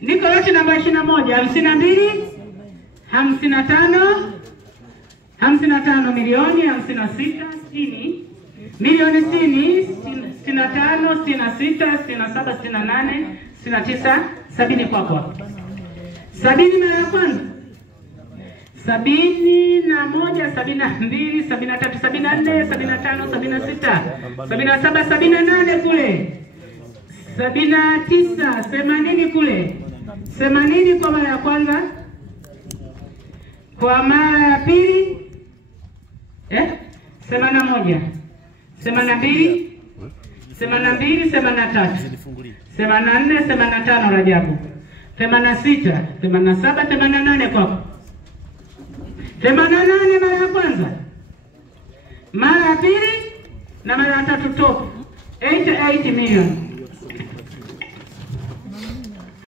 Niko loti namba 21, 52, 55, 55 milioni, 56, 60, milioni 60, 65, 66, 67, 68, 69, 70 kwako. 70 mara ya kwanza. 71, 72, 73, 74, 75, 76, 77, 78 kule. 79, 80 kule. 80 kwa mara ya kwanza. Kwa mara ya pili 81, 82, 82, 83, 84, 85 Rajabu. 86, 87, 88 kwako. 88 mara ya kwanza. Mara ya pili na mara ya tatu top. 88 milioni.